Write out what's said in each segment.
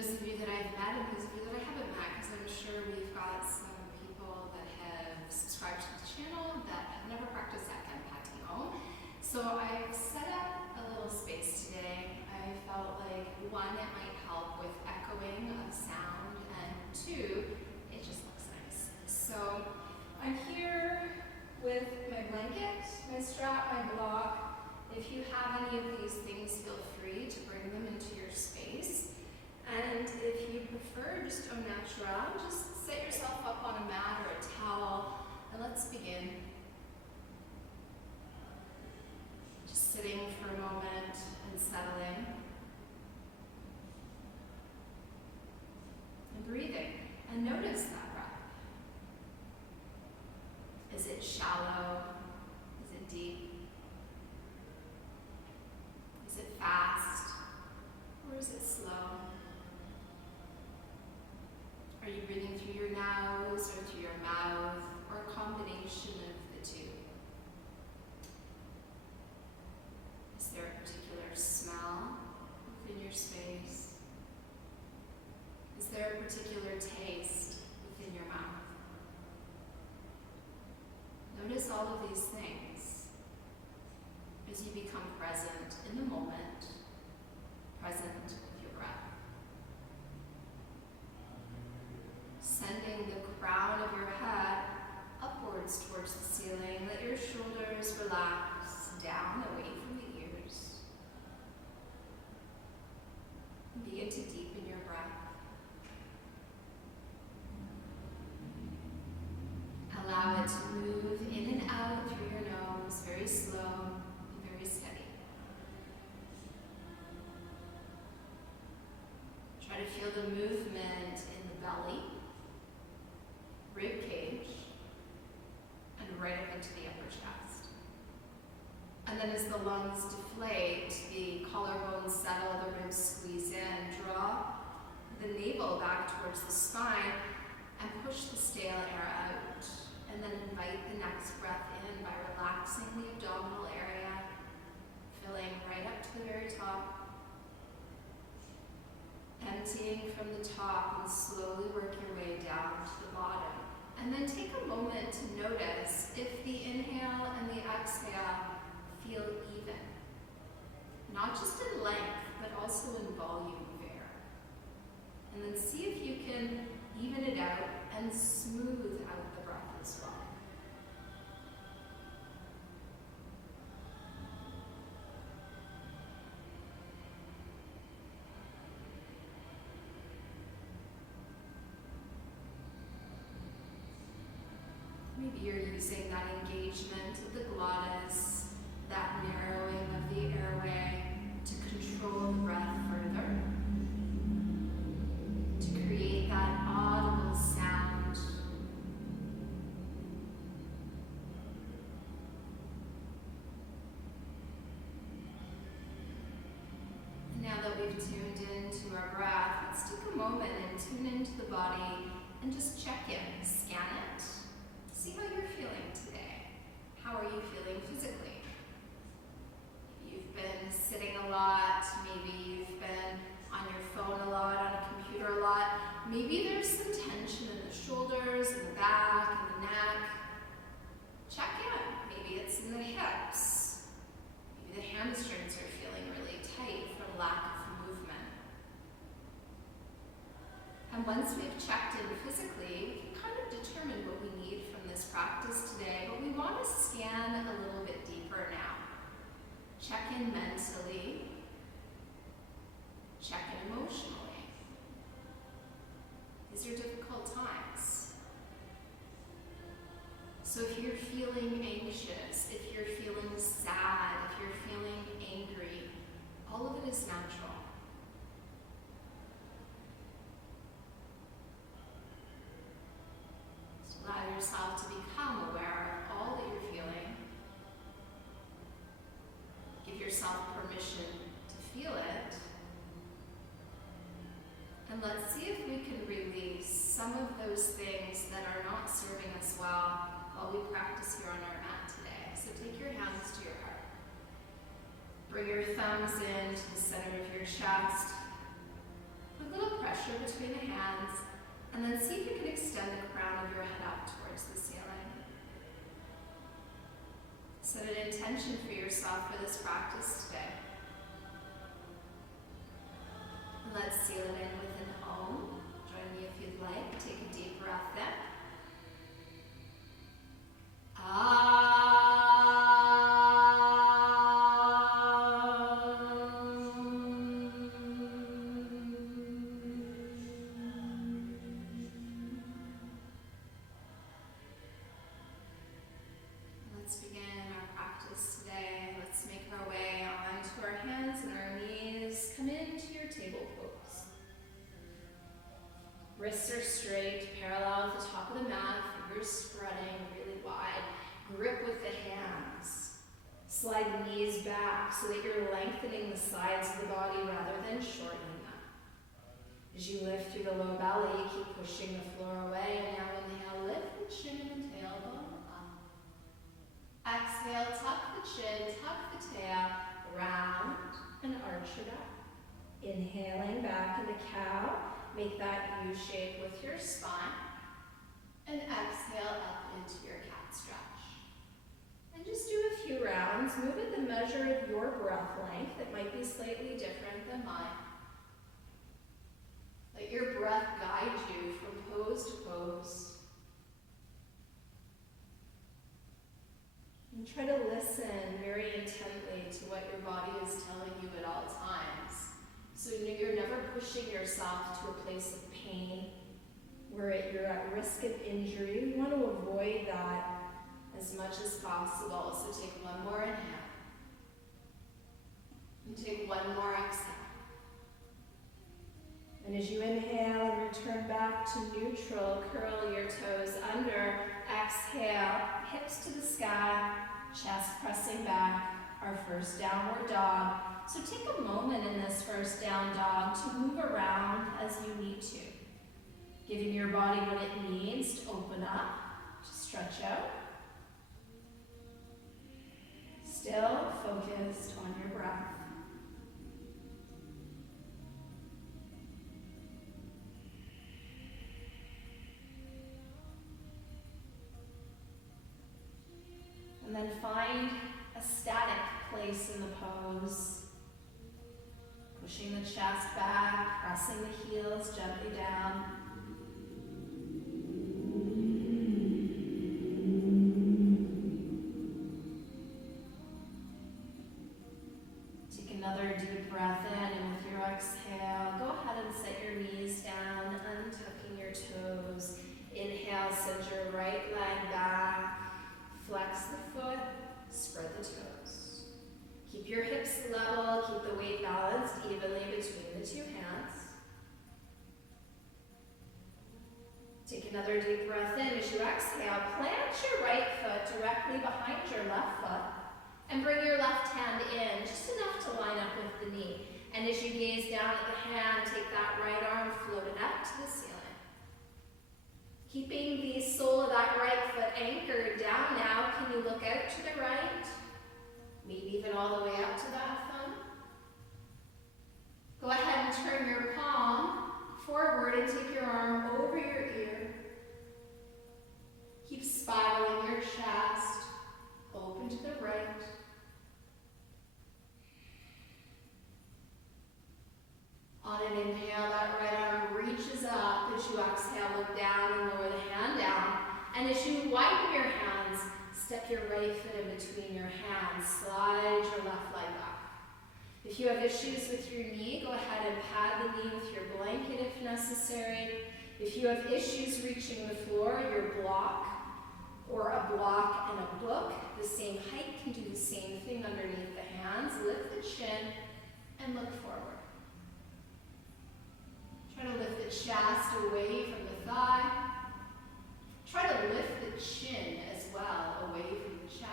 those of you that I've met and those of you that I haven't met, because I'm sure we've got some people that have subscribed to the channel that have never practiced at Ganpati Om. So I've set up a little space today. I felt like, one, it might help with echoing of sound, and two, it just looks nice. So I'm here with my blanket, my strap, my block. If you have any of these things, feel free to bring them into your space. And if you prefer just au naturel, just set yourself up on a mat or a towel, and let's begin. Just sitting for a moment and settling. And breathing. And notice that breath. Is it shallow? Is it deep? Is it fast? Or is it slow? Are you breathing through your nose or through your mouth, or a combination of the two? Is there a particular smell within your space? Is there a particular taste within your mouth? Notice all of these things as you become present in the moment, present with your breath. Sending the crown of your head upwards towards the ceiling. Let your shoulders relax down away from the ears. And begin to deepen your breath. Allow it to move in and out through your nose, very slow and very steady. Try to feel the movement in the belly, rib cage, and right up into the upper chest. And then as the lungs deflate, the collarbones settle, the ribs squeeze in, draw the navel back towards the spine, and push the stale air out. And then invite the next breath in by relaxing the abdominal area, filling right up to the very top. Emptying from the top and slowly work your way down to the bottom. And then take a moment to notice if the inhale and the exhale feel even. Not just in length, but also in volume of air. And then see if you can even it out and smooth out the breath as well. Maybe you're using that engagement of the glottis, that narrowing of the airway to control the breath further, to create that audible sound. And now that we've tuned into our breath, let's take a moment and tune into the body and just check in, scan it. See how you're feeling today. How are you feeling physically? You've been sitting a lot, maybe you've been on your phone a lot, on a computer a lot. Maybe there's some tension in the shoulders, in the back, in the neck. Check in. Maybe it's in the hips. Maybe the hamstrings are feeling really tight from lack of movement. And once we've checked in physically, we can kind of determine what we need from this practice today, but we want to scan a little bit deeper now. Check in mentally, check in emotionally. These are difficult times. So if you're feeling anxious, if you're feeling sad, if you're feeling angry, all of it is natural. Allow yourself to become aware of all that you're feeling. Give yourself permission to feel it. And let's see if we can release some of those things that are not serving us well while we practice here on our mat today. So take your hands to your heart. Bring your thumbs in to the center of your chest. Put a little pressure pressure between the hands, and then see if you can extend the crown of your head up towards the ceiling. Set an intention for yourself for this practice today. Let's seal it in with an Om. Join me if you'd like. Take a deep breath in. Let's begin our practice today. Let's make our way onto our hands and our knees. Come into your table pose. Wrists are straight, parallel with the top of the mat, fingers spreading really wide. Grip with the hands. Slide the knees back so that you're lengthening the sides of the body rather than shortening them. As you lift through the low belly, keep pushing the floor away. And now inhale, lift the chin and the tailbone up. Exhale, tuck the chin, tuck the tail, round and arch your back. Inhaling back into cow. Make that U shape with your spine. And exhale up into your cat stretch. And just do a few rounds. Move at the measure of your breath length. It might be slightly different than mine. Let your breath guide you from pose to pose. And try to listen very intently to what your body is telling you at all times. So you're never pushing yourself to a place of pain where you're at risk of injury. You want to avoid that as much as possible. So take one more inhale. And take one more exhale. And as you inhale and return back to neutral, curl your toes under. Exhale, hips to the sky, chest pressing back. Our first downward dog. So take a moment in this first down dog to move around as you need to. Giving your body what it needs to open up, to stretch out. Still focused on your breath. And then find a static place in the pose. Pushing the chest back, pressing the heels gently down. Take another deep breath in, and with your exhale, go ahead and set your knees down, untucking your toes. Inhale, send your right leg back. Flex the foot, spread the toes. Keep your hips level, keep the weight balanced evenly between the two hands. Take another deep breath in. As you exhale, plant your right foot directly behind your left foot and bring your left hand in, just enough to line up with the knee. And as you gaze down at the hand, take that right arm, float it up to the ceiling. Keeping the sole of that right foot anchored down now, can you look out to the right? Maybe even all the way up to that thumb. Go ahead and turn your palm forward and take your arm over your ear. Keep spiraling your chest, open to the right. On an inhale, that right arm reaches up. As you exhale, look down and lower the hand down. And as you widen your hands, step your right foot in between your hands. Slide your left leg up. If you have issues with your knee, go ahead and pad the knee with your blanket if necessary. If you have issues reaching the floor, your block or a block and a book, the same height, can do the same thing underneath the hands. Lift the chin and look forward. Try to lift the chest away from the thigh. Try to lift the chin as well, away from the chest.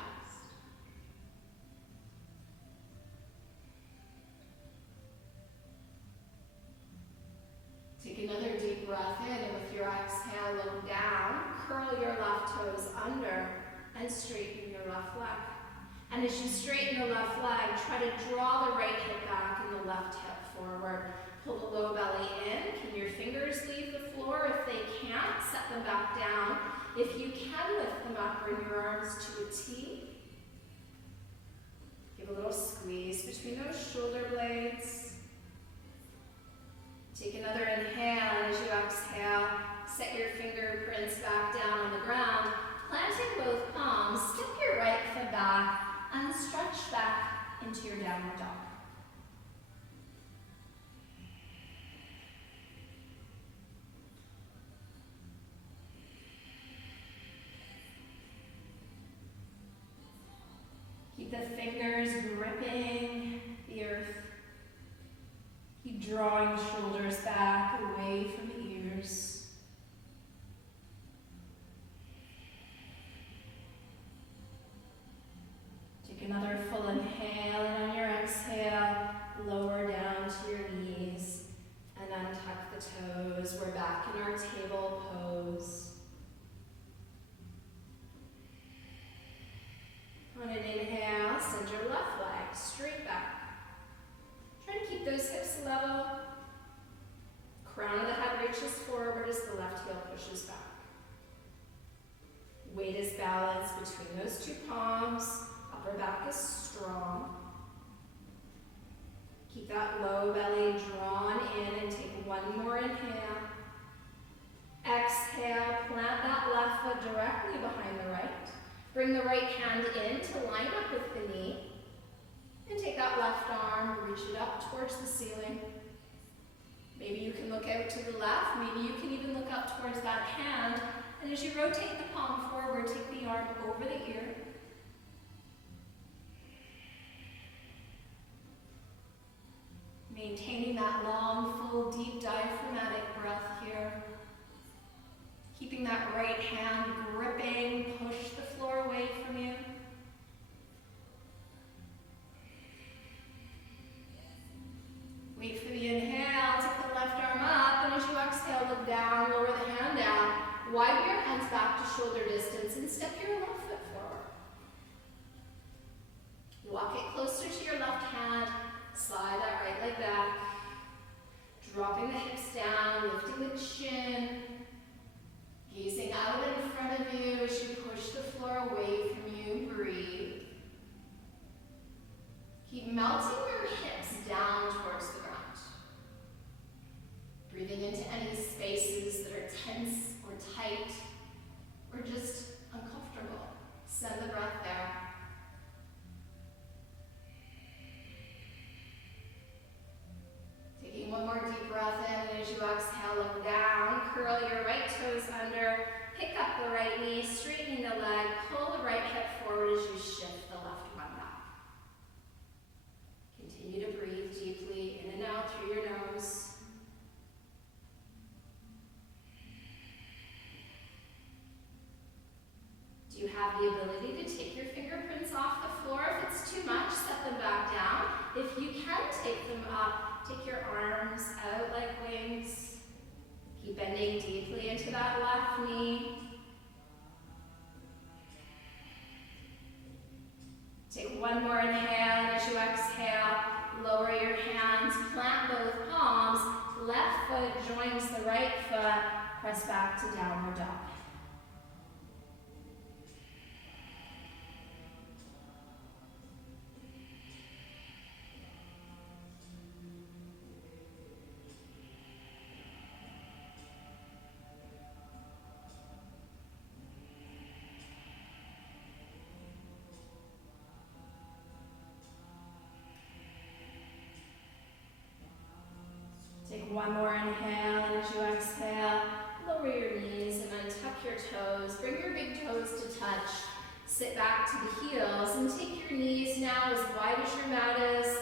Take another deep breath in, and with your exhale, look down. Curl your left toes under and straighten your left leg. And as you straighten the left leg, try to draw the right hip back and the left hip forward. Pull the low belly in. Can your fingers leave the floor? If they can't, set them back down. If you can lift them up, bring your arms to a T. Give a little squeeze between those shoulder blades. Take another inhale, and as you exhale, set your fingerprints back down on the ground. Planting both palms, step your right foot back and stretch back into your downward dog. Keep the fingers gripping the earth. Keep drawing the shoulders back away from the ears. Take another full inhale, and on your exhale, lower down to your knees and untuck the toes. We're back in our table pose. On an inhale, send your left leg straight back. Try to keep those hips level. Crown of the head reaches forward as the left heel pushes back. Weight is balanced between those two palms. Upper back is strong. Keep that low belly drawn in and take one more inhale. Exhale, plant that left foot directly behind the right. Bring the right hand in to line up with the knee. And take that left arm, reach it up towards the ceiling. Maybe you can look out to the left. Maybe you can even look up towards that hand. And as you rotate the palm forward, take the arm over the ear. Maintaining that long, full, deep diaphragmatic breath here. Keeping that right hand gripping, push the floor away from you. Wait for the inhale, take the left arm up, and as you exhale, look down, lower the hand down. Widen your hands back to shoulder distance and step your left foot forward. Walk it closer to your left hand, slide that right leg back. Dropping the hips down, lifting the chin. Gazing out in front of you as you push the floor away from you, breathe. Keep melting your hips down towards the ground. Breathing into any spaces that are tense or tight or just uncomfortable. Send the breath there. Taking one more deep breath in, and as you exhale, look down, curl your right toes under, pick up the right knee, straightening the leg, pull the right hip forward as you shift the left one back. Continue to breathe deeply in and out through your nose. Do you have the ability to take your fingerprints off the floor? If it's too much, set them back down. If you can take them up, take your arms out like wings. Keep bending deeply into that left knee. Take one more inhale, and as you exhale, lower your hands, plant both palms. Left foot joins the right foot. Press back to downward dog. Take one more inhale, and as you exhale, lower your knees and untuck your toes. Bring your big toes to touch. Sit back to the heels and take your knees now as wide as your mat is.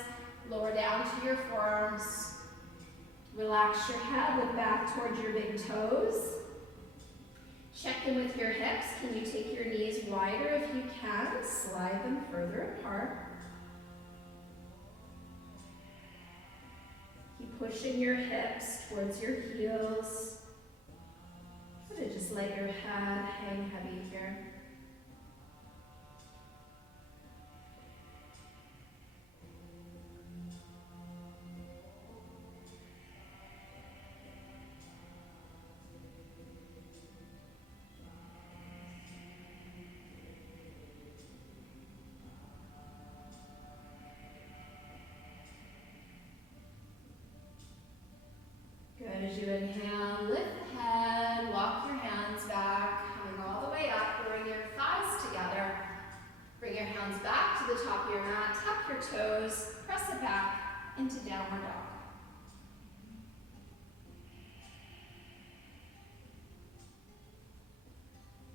Lower down to your forearms. Relax your head, look back towards your big toes. Check in with your hips. Can you take your knees wider if you can? Slide them further apart. Keep pushing your hips towards your heels. Try to just let your head hang heavy here. you inhale, lift the head, walk your hands back, coming all the way up, bring your thighs together. Bring your hands back to the top of your mat, tuck your toes, press it back into downward dog.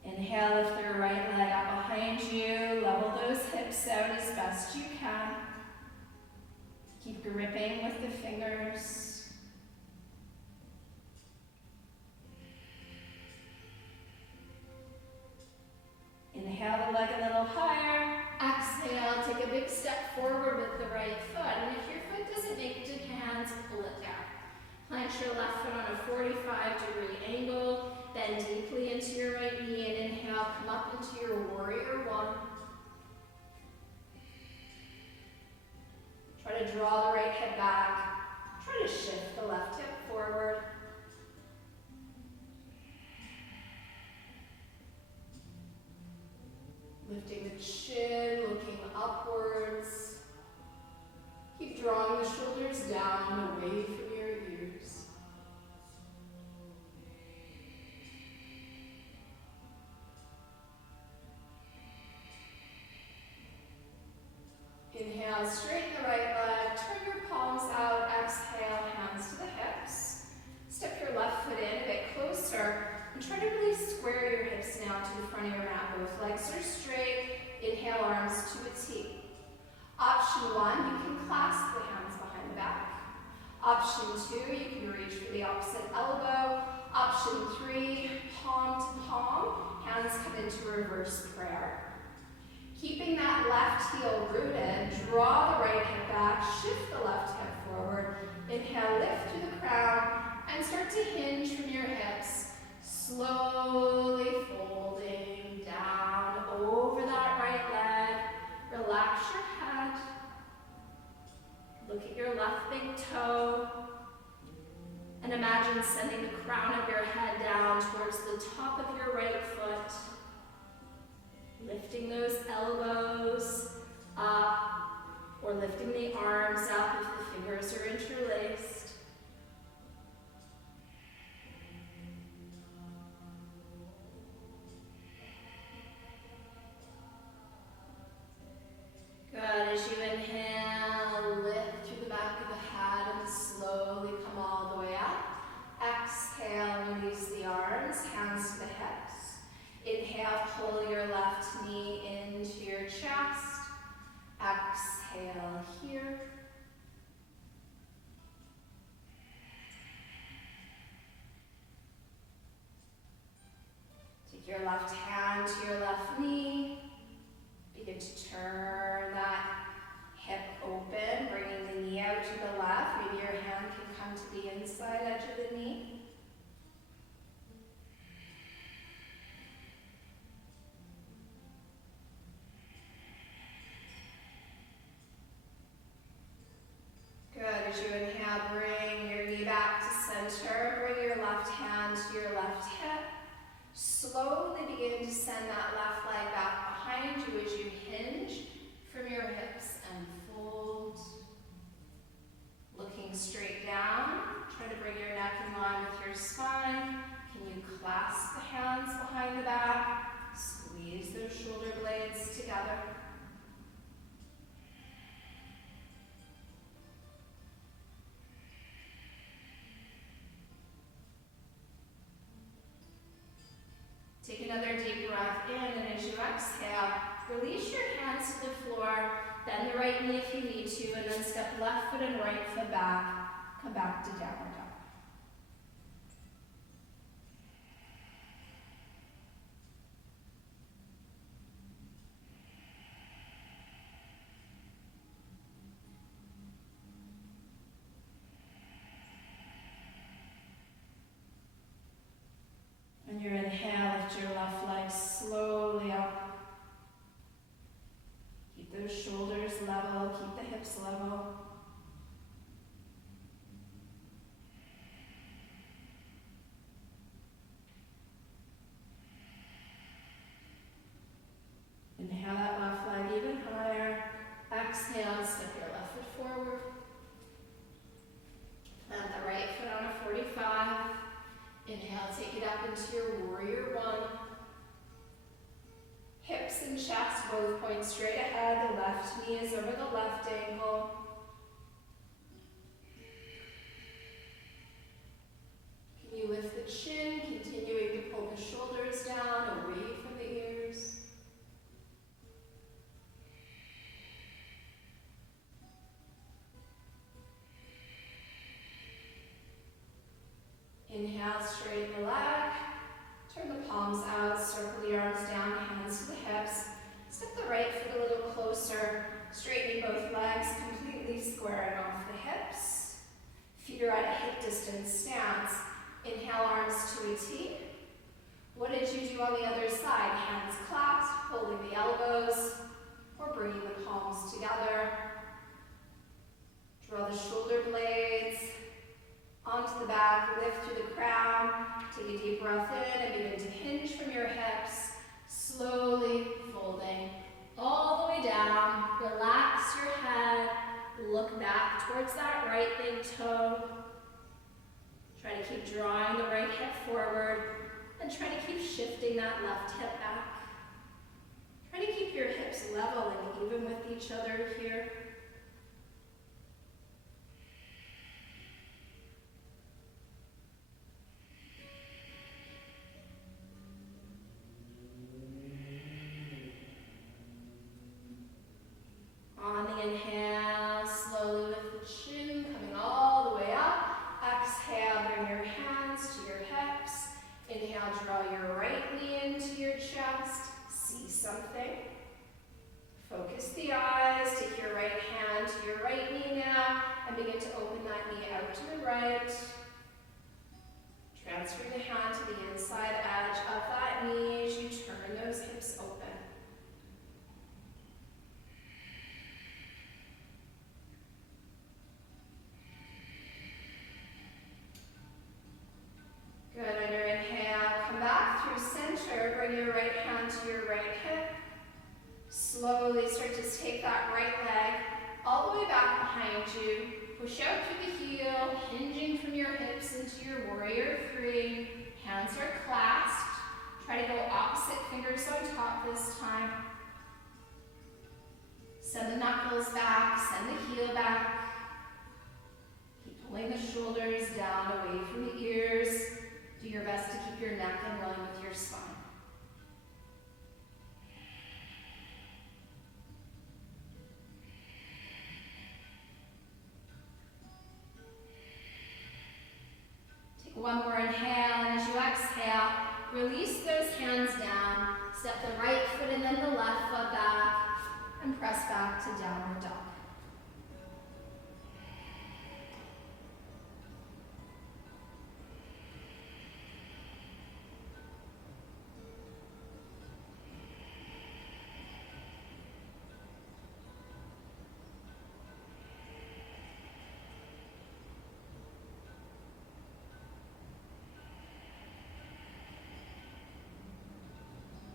Inhale, lift your right leg up behind you, level those hips out as best you can. Keep gripping with the fingers. Inhale the leg a little higher. Exhale, take a big step forward with the right foot. And if your foot doesn't make it to hands, pull it down. Plant your left foot on a 45-degree angle. Bend deeply into your right knee and inhale, come up into your warrior one. Try to draw the right hip back. Try to shift the left hip forward. Lifting the chin, looking upwards. Keep drawing the shoulders down, away from your ears. Inhale, straighten the right leg, turn your palms out, exhale, hands to the hips. Step your left foot in a bit closer, and try to really square your hips now to the front of your mat. Both legs are straight. Inhale, arms to a T. Option one, you can clasp the hands behind the back. Option two, you can reach for the opposite elbow. Option three, palm to palm, hands come into reverse prayer. Keeping that left heel rooted, draw the right hip back, shift the left hip forward. Inhale, lift through the crown, and start to hinge from your hips. Slowly folding down over that right leg. Relax your head. Look at your left big toe. And imagine sending the crown of your head down towards the top of your right foot. Lifting those elbows up, or lifting the arms up if the fingers are interlaced. Good, as you inhale, lift through the back of the head and slowly come all the way up. Exhale, release the arms, hands to the hips. Inhale, pull your left knee into your chest. Exhale here. Take your left hand to your left knee. Begin to turn that hip open, bringing the knee out to the left. Maybe your hand can come to the inside edge of the knee. Good, as you inhale, bring your knee back to center. Bring your left hand to your left hip. Slowly begin to send that left leg back behind you as you hinge from your hips and fold. Looking straight down. Try to bring your neck in line with your spine. Can you clasp the hands behind the back? Squeeze those shoulder blades together. Take another deep breath in, and as you exhale, release your hands to the floor, bend the right knee if you need to, and then step left foot and right foot back. Come back to downward dog. And your inhale, lift your left leg slowly up. Keep those shoulders level, keep the hips level. Inhale that left leg even higher. Exhale, step your left foot forward. Plant the right foot on a 45. Inhale, take it up into your warrior one. Hips and chest both point straight ahead. The left knee is over the left ankle. Can you lift the chin, continuing to pull the shoulders down, away from the ears? Inhale, straighten the leg. Turn the palms out, circle the arms down, hands to the hips. Step the right foot a little closer, straightening both legs, completely squaring off the hips. Feet are at a hip distance stance. Inhale, arms to a T. What did you do on the other side? Hands clasped, holding the elbows, or bringing the palms together. Draw the shoulder blades onto the back, lift through the crown. Take a deep breath in and begin to hinge from your hips, slowly folding all the way down. Relax your head, look back towards that right big toe. Try to keep drawing the right hip forward and try to keep shifting that left hip back. Try to keep your hips level and even with each other here. On the inhale, slowly lift the chin, coming all the way up. Exhale, bring your hands to your hips. Inhale, draw your right knee into your chest. See something. Focus the eyes. Take your right hand to your right knee now and begin to open that knee out to the right. Transfer the hand to the inside edge of that knee as you turn those hips open. Good, on your inhale, come back through center, bring your right hand to your right hip. Slowly start to take that right leg all the way back behind you. Push out through the heel, hinging from your hips into your warrior three. Hands are clasped. Try to go opposite fingers on top this time. Send the knuckles back, send the heel back. Keep pulling the shoulders down away from the ears. Do your best to keep your neck in line with your spine. Take one more inhale, and as you exhale, release those hands down. Step the right foot and then the left foot back, and press back to downward dog.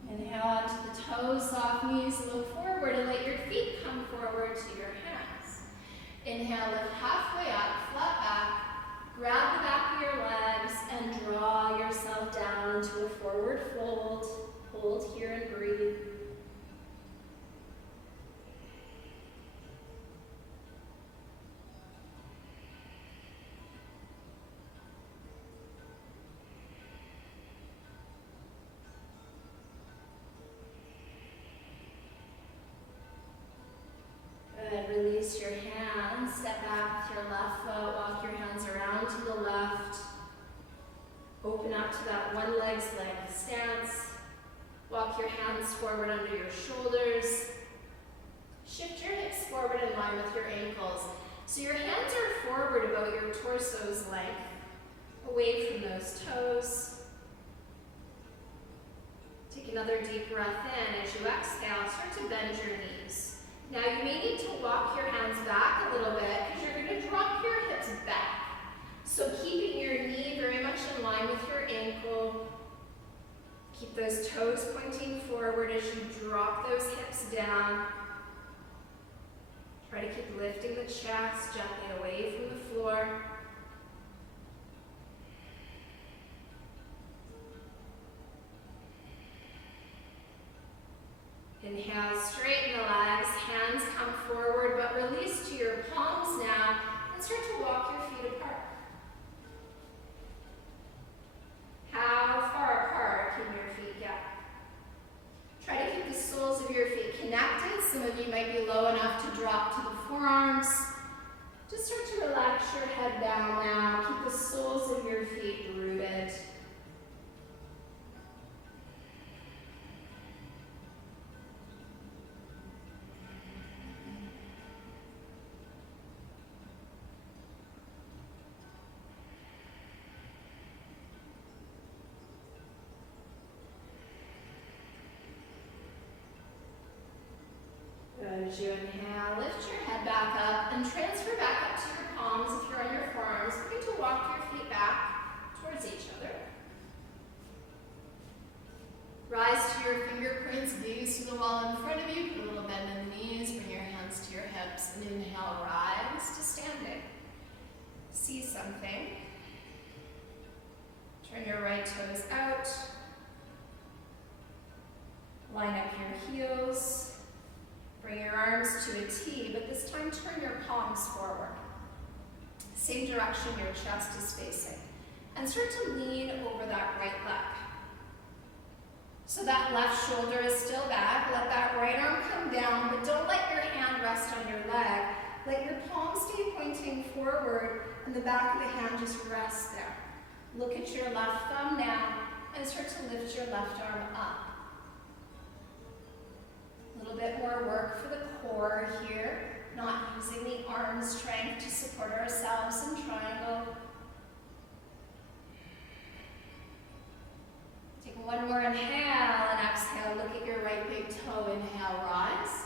Inhale onto the toes, soft knees, look forward and let your feet come forward to your hands. Inhale, lift halfway up, flat back, grab the back of your legs and draw yourself down to a forward fold. Hold here and breathe. Release your hands, step back with your left foot, walk your hands around to the left. Open up to that one leg's length stance. Walk your hands forward under your shoulders. Shift your hips forward in line with your ankles. So your hands are forward about your torso's length, away from those toes. Take another deep breath in. As you exhale, start to bend your knees. Now you may need to walk your hands back a little bit because you're going to drop your hips back. So keeping your knee very much in line with your ankle. Keep those toes pointing forward as you drop those hips down. Try to keep lifting the chest gently away from the floor. Inhale, straighten the legs, hands come forward, but release to your palms now, and start to walk your feet apart. How far apart can your feet get? Try to keep the soles of your feet connected. Some of you might be low enough to drop to the forearms. Just start to relax your head down now. Keep the soles of your feet rooted. As you inhale, lift your head back up and transfer back up to your palms if you're on your forearms. Begin to walk your feet back towards each other. Rise to your fingerprints, gaze to the wall in front of you. Put a little bend in the knees, bring your hands to your hips, and inhale, rise to standing. See something. Turn your right toes out. Line up your heels. Bring your arms to a T, but this time turn your palms forward. Same direction your chest is facing. And start to lean over that right leg. So that left shoulder is still back. Let that right arm come down, but don't let your hand rest on your leg. Let your palm stay pointing forward, and the back of the hand just rests there. Look at your left thumb now, and start to lift your left arm up. A little bit more work for the core here, not using the arm strength to support ourselves in triangle. Take one more inhale and exhale. Look at your right big toe. Inhale, rise.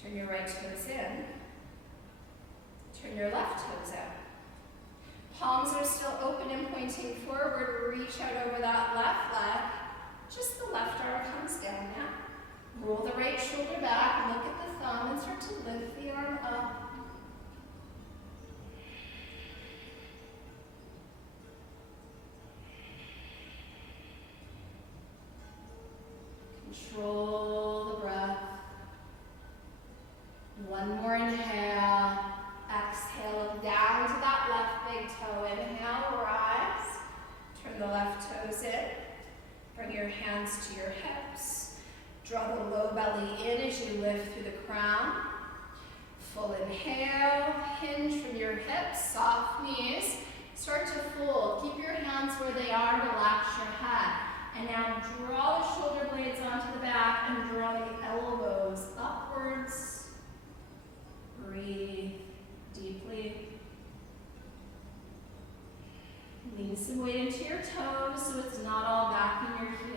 Turn your right toes in. Turn your left toes out. Palms are still open and pointing forward. Reach out over that left leg. Just the left arm comes down now. Roll the right shoulder back, look at the thumb, and start to lift the arm up. Control the breath. One more inhale. Exhale, look down to that left big toe. Inhale, rise. Turn the left toes in. Bring your hands to your hips. Draw the low belly in as you lift through the crown. Full inhale, hinge from your hips, soft knees. Start to fold. Keep your hands where they are, relax your head. And now draw the shoulder blades onto the back and draw the elbows upwards. Breathe deeply. Lean some weight into your toes so it's not all back in your heels.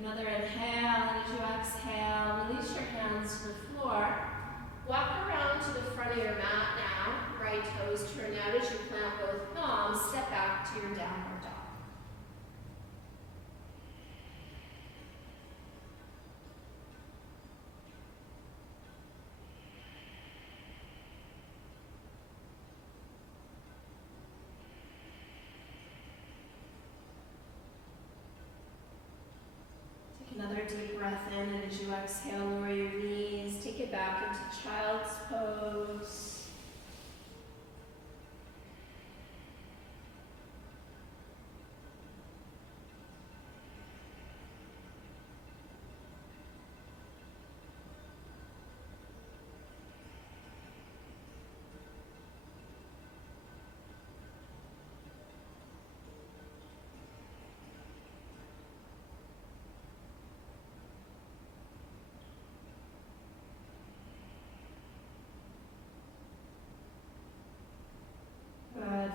Another inhale, and as you exhale, release your hands to the floor. Walk around to the front of your mat now. Right toes turn out as you plant both palms. Step back to your downward dog. Another deep breath in, and as you exhale, lower your knees, take it back into child's pose.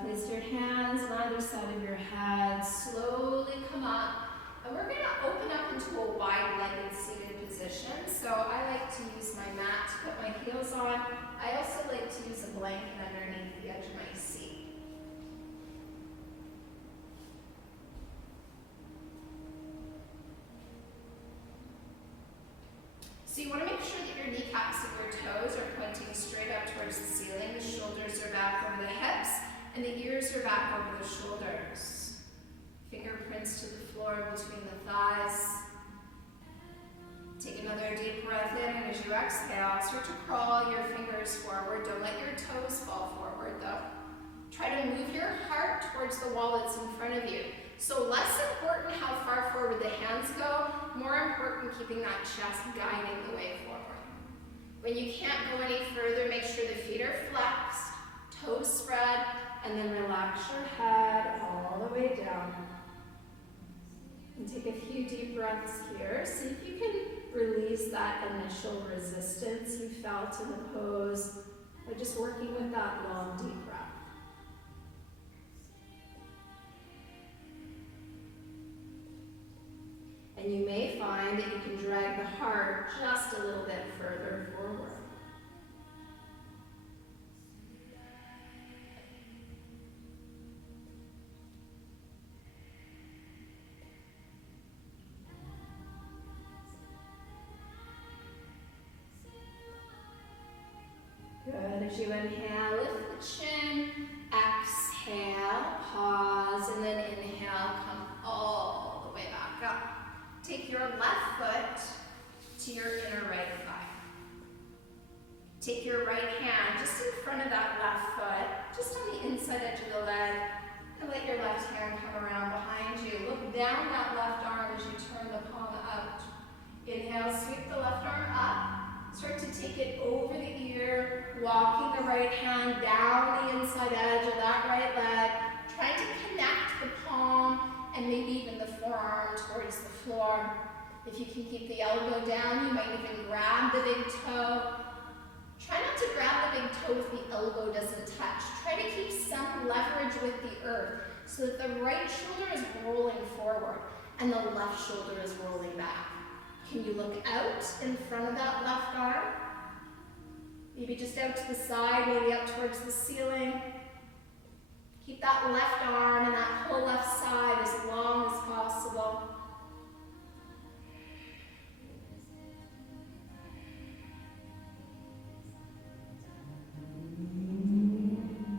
Place your hands on either side of your head. Slowly come up And we're going to open up into a wide-legged seated position. So I like to use my mat to put my heels on. I also like to use a blanket underneath the edge of my seat. So you want to make sure that your kneecaps and your toes are pointing straight up towards the ceiling. The shoulders are back over the hips, and the ears are back over the shoulders. Fingerprints to the floor between the thighs. Take another deep breath in, and as you exhale, start to crawl your fingers forward. Don't let your toes fall forward, though. Try to move your heart towards the wall that's in front of you. So less important how far forward the hands go, more important keeping that chest guiding the way forward. When you can't go any further, make sure the feet are flexed, toes spread, and then relax your head all the way down. And take a few deep breaths here. See if you can release that initial resistance you felt in the pose by just working with that long, deep breath. And you may find that you can drag the heart just a little bit further forward. Good. As you inhale, lift the chin, exhale, pause, and then inhale, come all the way back up. Take your left foot to your inner right thigh. Take your right hand just in front of that left foot, just on the inside edge of the leg, and let your left hand come around behind you. Look down that left arm as you turn the palm out. Inhale, sweep the left arm up. Start to take it over the ear, walking the right hand down the inside edge of that right leg, trying to connect the palm and maybe even the forearm towards the floor. If you can keep the elbow down, you might even grab the big toe. Try not to grab the big toe if the elbow doesn't touch. Try to keep some leverage with the earth so that the right shoulder is rolling forward and the left shoulder is rolling back. Can you look out in front of that left arm? Maybe just out to the side, maybe up towards the ceiling. Keep that left arm and that whole left side as long as possible.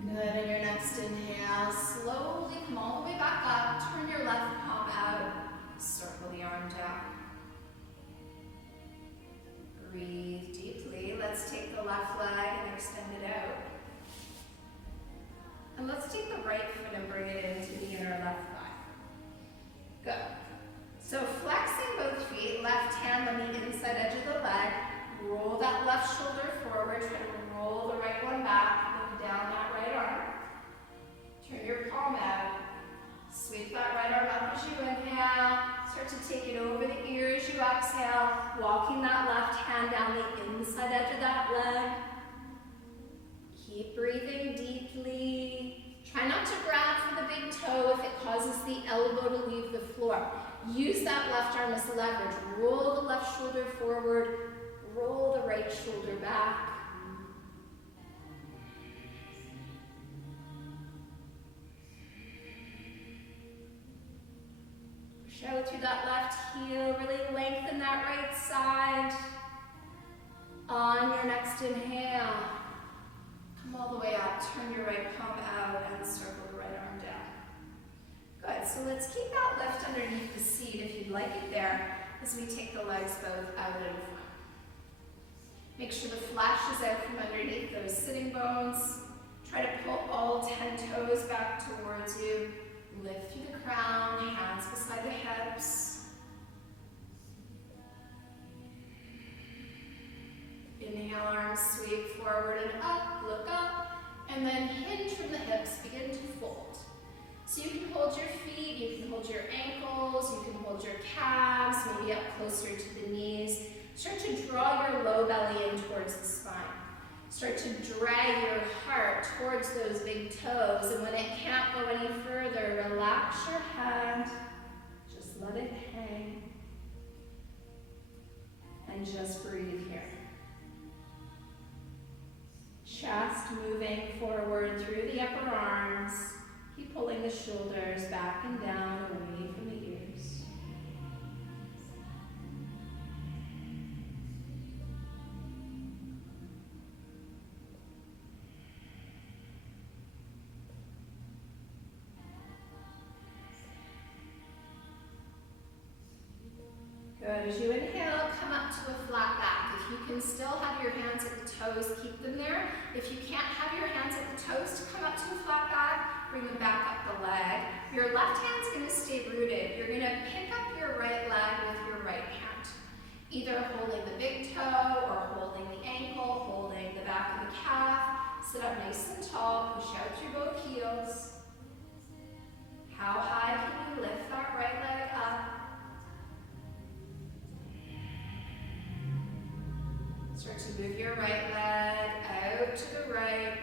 Good, and your next inhale, slowly come all the way back up, turn your left palm out, circle the arm down. Breathe deeply. Let's take the left leg and extend it out. And let's take the right foot and bring it into the inner left thigh. Good. So flexing both feet, left hand on the inside edge of the leg, roll that left shoulder forward, try to roll the right one back, look down that right arm. Turn your palm out. Sweep that right arm up as you inhale. Start to take it over the ear as you exhale, walking that left hand down the inside edge of that leg. Keep breathing deeply. Try not to grab for the big toe if it causes the elbow to leave the floor. Use that left arm as leverage. Roll the left shoulder forward, roll the right shoulder back. Push out through that left heel, really lengthen that right side. On your next inhale, come all the way up, turn your right palm out and circle the right arm down. Good, so let's keep that left underneath the seat if you'd like it there as we take the legs both out and front. Make sure the flesh is out from underneath those sitting bones. Try to pull all 10 toes back towards you. Lift through the crown, hands beside the hips. Inhale, arms sweep forward and up, look up, and then hinge from the hips, begin to fold. So you can hold your feet, you can hold your ankles, you can hold your calves, maybe up closer to the knees. Start to draw your low belly in towards the spine. Start to drag your heart towards those big toes, and when it can't go any further, relax your head, just let it hang. And just breathe here. Chest moving forward through the upper arms. Keep pulling the shoulders back and down away from the ears. Good. As you inhale, come up to a flat back. If you can still have your hands at the toes, keep them there. If you can't have your hands at the toes to come up to a flat back, bring them back up the leg. Your left hand's going to stay rooted. You're going to pick up your right leg with your right hand. Either holding the big toe or holding the ankle, holding the back of the calf. Sit up nice and tall, push out through both heels. How high can you lift that right leg up? Start to move your right leg out to the right.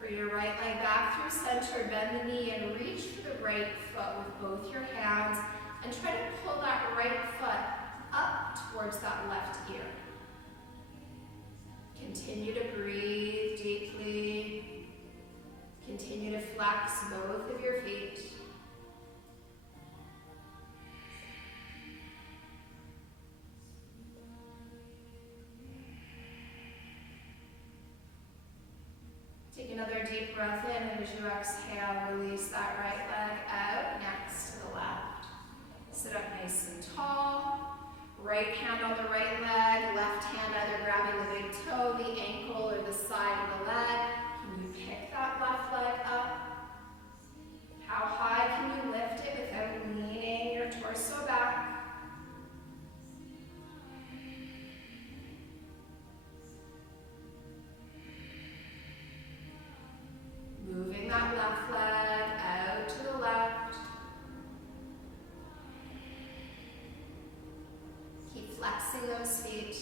Bring your right leg back through center, bend the knee and reach for the right foot with both your hands and try to pull that right foot up towards that left ear. Continue to breathe deeply. Continue to flex both of your feet. Take another deep breath in, and as you exhale, release that right leg out next to the left. Sit up nice and tall. Right hand on the right leg, left hand either grabbing the big toe, the ankle, or the side of the leg. Can you pick that left leg up? How high can you lift it without leaning your torso back? Moving that left leg out to the left. Keep flexing those feet.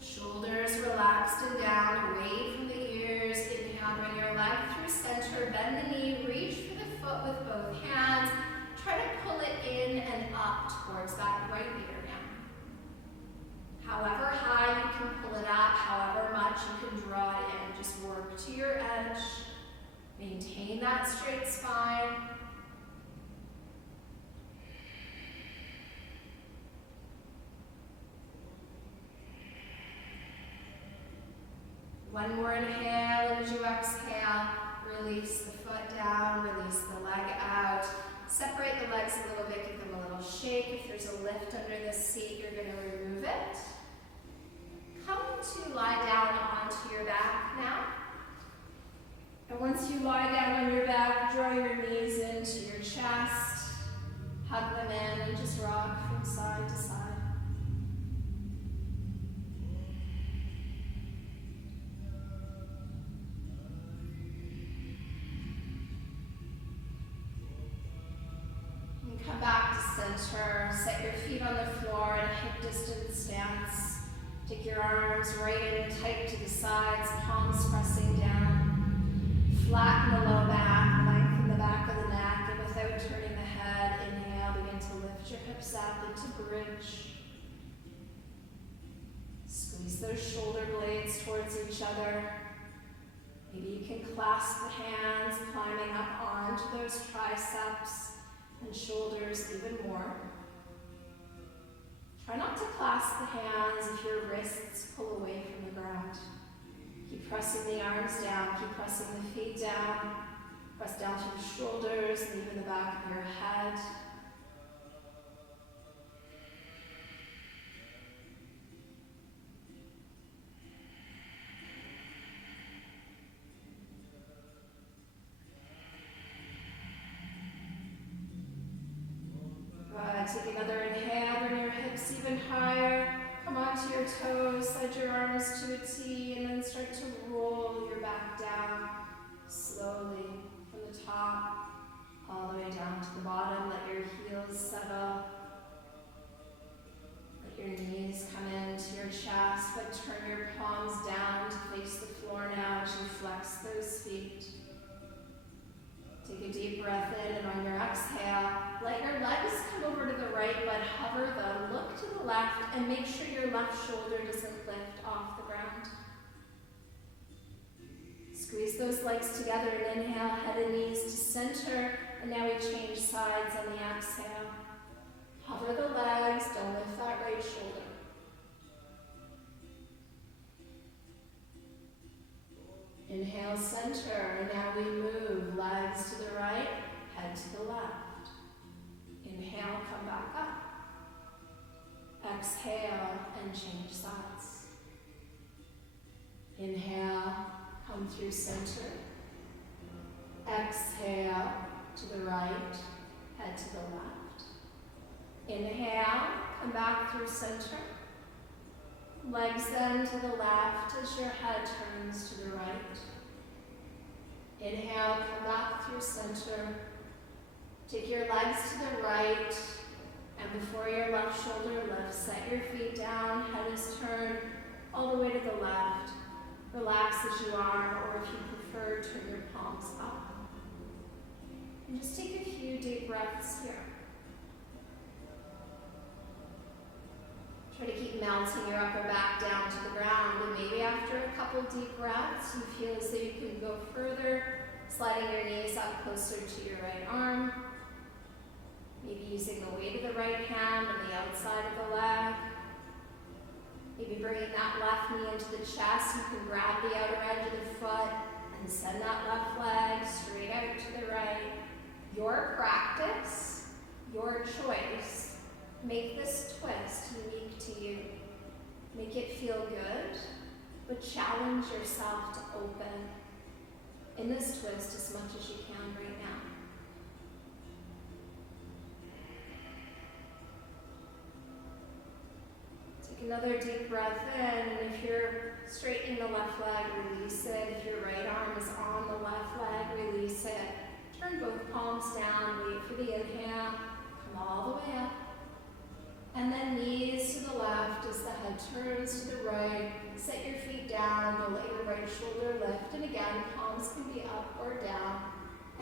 Shoulders relaxed and down, away from the ears. Inhale, bring your leg through center, bend the knee, reach for the foot with both hands. Try to pull it in and up towards that right ear now. However high you can pull it up, however much you can draw it in. Just work to your edge. Maintain that straight spine. One more inhale, and as you exhale, release the foot down, release the leg out. Separate the legs a little bit, give them a little shake. If there's a lift under the seat, you're going to remove it. Come to lie down onto your back now. And once you lie down on your back, draw your knees into your chest, hug them in, and just rock from side to side. Come back to center, set your feet on the floor in a hip distance stance. Take your arms right in tight to the sides, palms pressing down. Flatten the low back, lengthen the back of the neck, and without turning the head, inhale, begin to lift your hips up into bridge. Squeeze those shoulder blades towards each other. Maybe you can clasp the hands, climbing up onto those triceps and shoulders even more. Try not to clasp the hands if your wrists pull away from the ground. Keep pressing the arms down, keep pressing the feet down. Press down to the shoulders and even the back of your head. Take another inhale, bring your hips even higher. Come onto your toes, slide your arms to a T, and then start to roll your back down slowly from the top all the way down to the bottom. Let your heels settle. Let your knees come into your chest, but turn your palms down to face the floor now as you flex those deep breath in, and on your exhale, let your legs come over to the right, but hover them. Look to the left and make sure your left shoulder doesn't lift off the ground. Squeeze those legs together and inhale, head and knees to center, and now we change sides on the exhale. Hover the legs, don't lift that right shoulder. Inhale, center, and now we move legs to the right, head to the left. Inhale, come back up. Exhale, and change sides. Inhale, come through center. Exhale, to the right, head to the left. Inhale, come back through center. Legs then to the left as your head turns to the right. Inhale, come back through center. Take your legs to the right, and before your left shoulder lifts, set your feet down, head is turned all the way to the left. Relax as you are, or if you prefer, turn your palms up. And just take a few deep breaths here. Try to keep melting your upper back down to the ground, and maybe after a couple deep breaths, you feel as though you can go further, sliding your knees up closer to your right arm. Maybe using the weight of the right hand on the outside of the leg. Maybe bringing that left knee into the chest. You can grab the outer edge of the foot and send that left leg straight out to the right. Your practice, your choice. Make this twist unique to you. Make it feel good, but challenge yourself to open in this twist as much as you can right now. Take another deep breath in, and if you're straightening the left leg, release it. If your right arm is on the left leg, release it. Turn both palms down, wait for the inhale, come all the way up. And then knees to the left as the head turns to the right. Set your feet down, don't let your right shoulder lift. And again, palms can be up or down.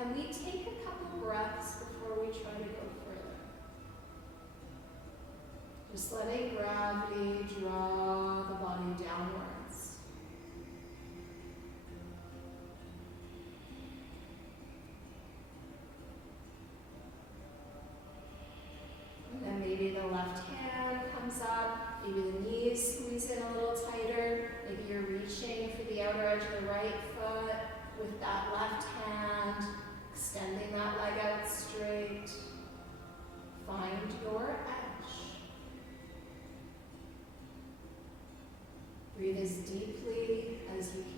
And we take a couple breaths before we try to go further. Just letting gravity draw the body downwards. And then maybe the left hand comes up, maybe the knees squeeze in a little tighter, maybe you're reaching for the outer edge of the right foot with that left hand, extending that leg out straight. Find your edge. Breathe as deeply as you can.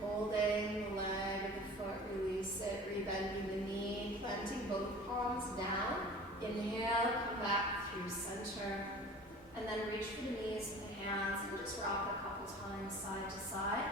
Holding the leg or the foot, release it, rebending the knee, planting both palms down. Inhale, come back through center, and then reach for the knees with the hands and just rock a couple times side to side.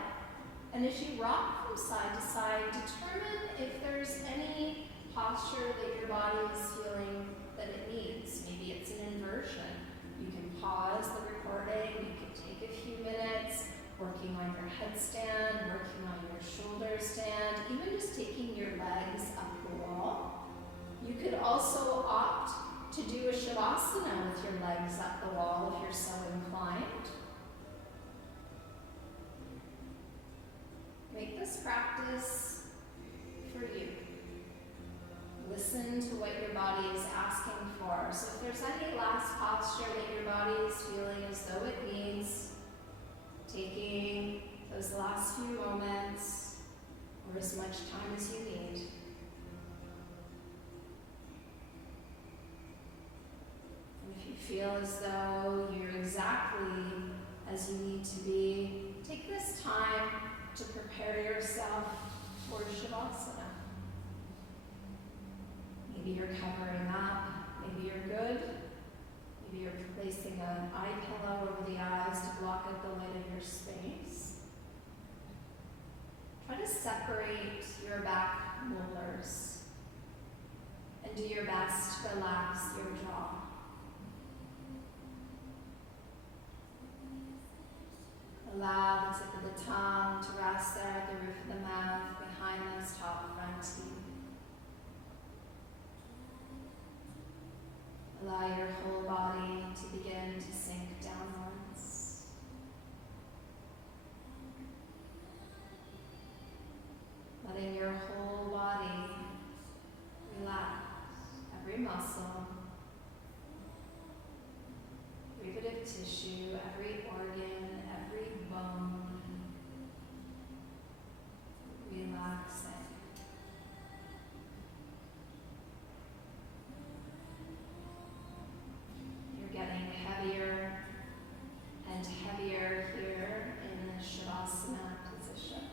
And as you rock from side to side, determine if there's any posture that your body is feeling that it needs. Maybe it's an inversion. You can pause the recording, you can take a few minutes, working on your headstand, working on your shoulder stand, even just taking your legs up the wall. You could also opt to do a shavasana with your legs up the wall if you're so inclined. Make this practice for you. Listen to what your body is asking for. So if there's any last posture that your body is feeling as though it needs, taking those last few moments or as much time as you need. And if you feel as though you're exactly as you need to be, take this time to prepare yourself for Shavasana. Maybe you're covering up, maybe you're good. Maybe you're placing an eye pillow over the eyes separate your back molars. And do your best to relax your jaw. Allow the tip of the tongue to rest there at the roof of the mouth behind those top front teeth. Allow your whole body to begin to sink downwards. Letting your whole body relax, every muscle, every bit of tissue, every organ, every bone, relaxing. You're getting heavier and heavier here in the shavasana position.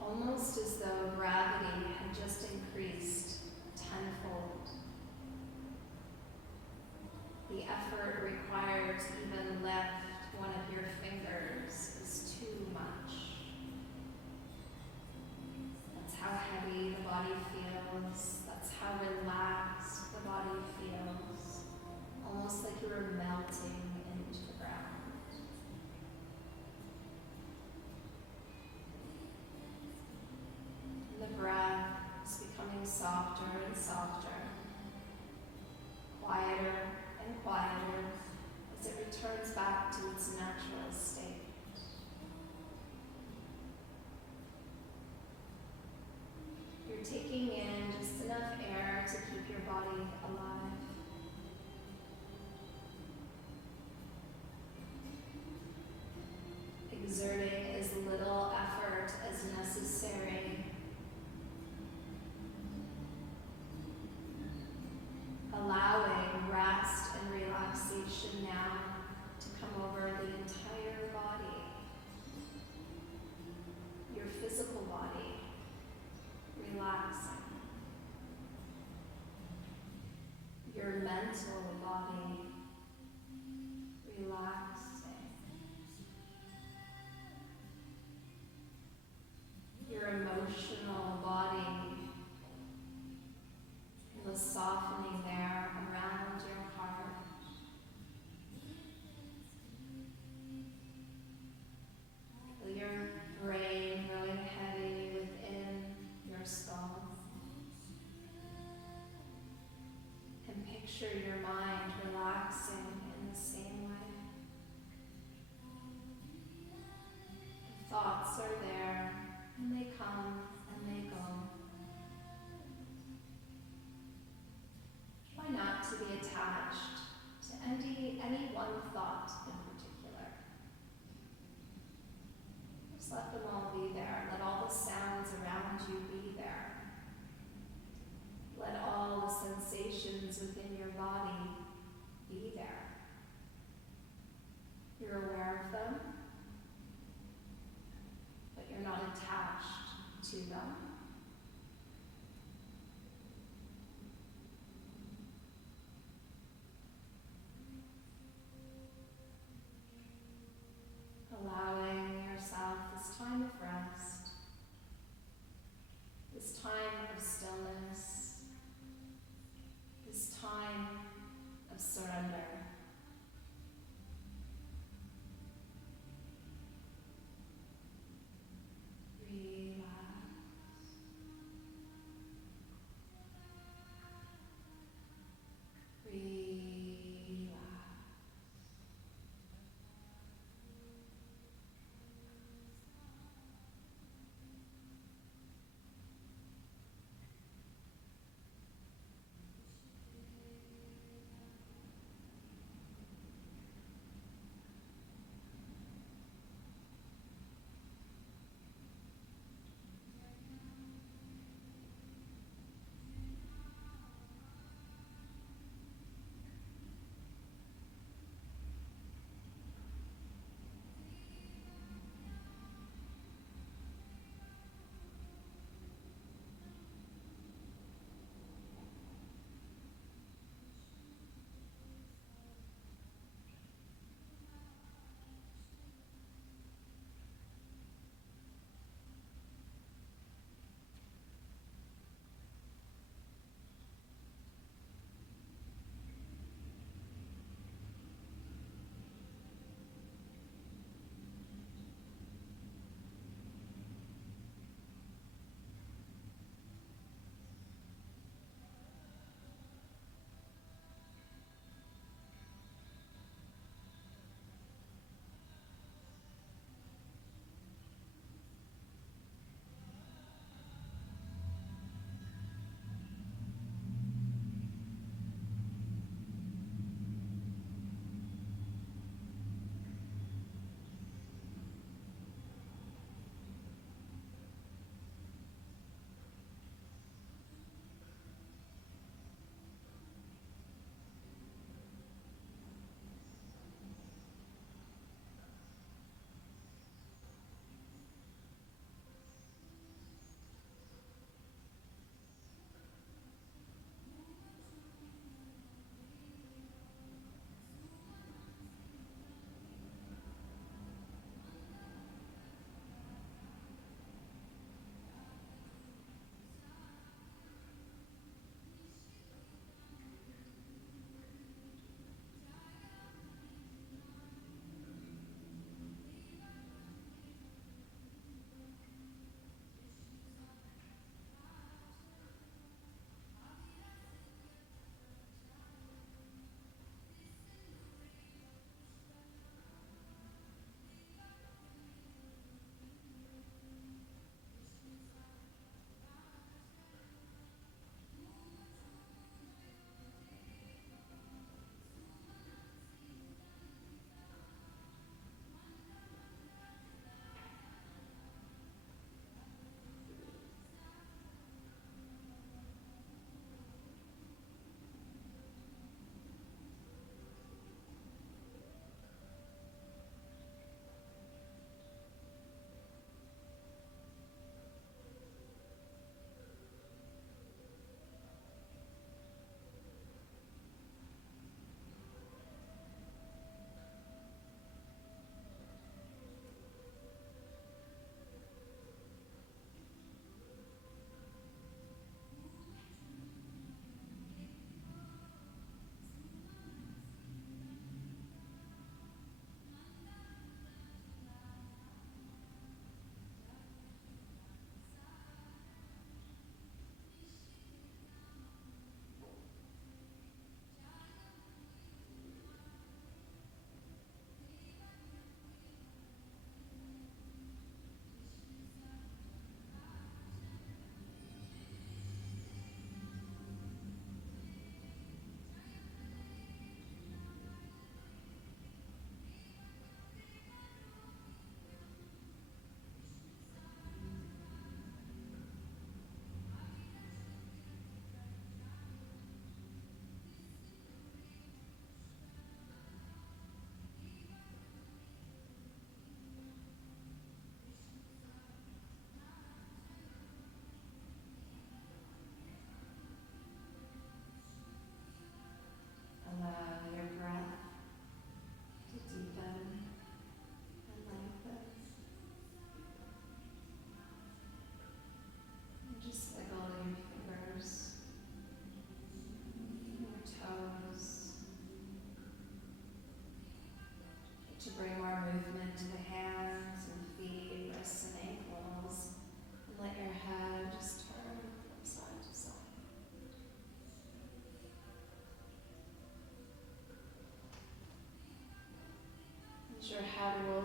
Almost as though gravity had just increased tenfold. The effort required to even lift one of your fingers is too much. That's how heavy the body feels. That's how relaxed the body feels. Almost like you were melting into the ground. The breath is becoming softer and softer, quieter and quieter as it returns back to its natural state. You're taking in just enough air to keep your body alive. Exerting as little effort as necessary. Allowing rest and relaxation now to come over the entire body. Your physical body relaxing. Your mental body relaxing. Your emotional body, the softening there around your heart. Feel your brain growing heavy within your skull. And picture your mind relaxing in the same way. The thoughts are there, and they come and they go. Try not to be attached to any one thought in particular. Just let them all be there. Let all the sounds around you be there. Let all the sensations within your body be there. You're aware of them, but you're not attached to them. Allowing yourself this time of rest, this time of stillness, this time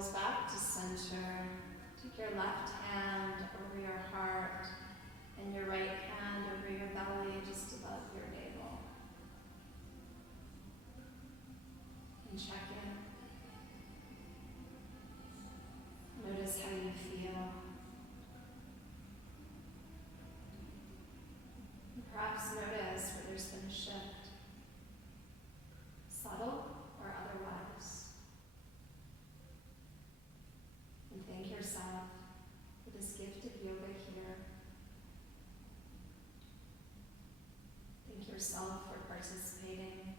elbows back to center. Take your left hand over your heart and your right hand over your belly, just above your navel. And check in. Notice how you feel. And perhaps notice where there's been a shift, subtle or otherwise. And thank yourself for this gift of yoga here. Thank yourself for participating.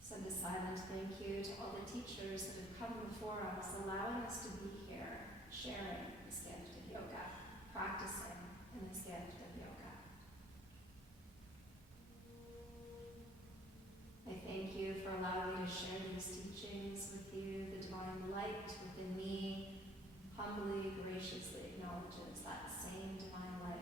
Send a silent thank you to all the teachers that have come before us, allowing us to be here, sharing this gift of yoga, practicing in this gift of yoga. I thank you for allowing me to share these teachings with you. The divine light within me humbly, graciously acknowledges that same divine light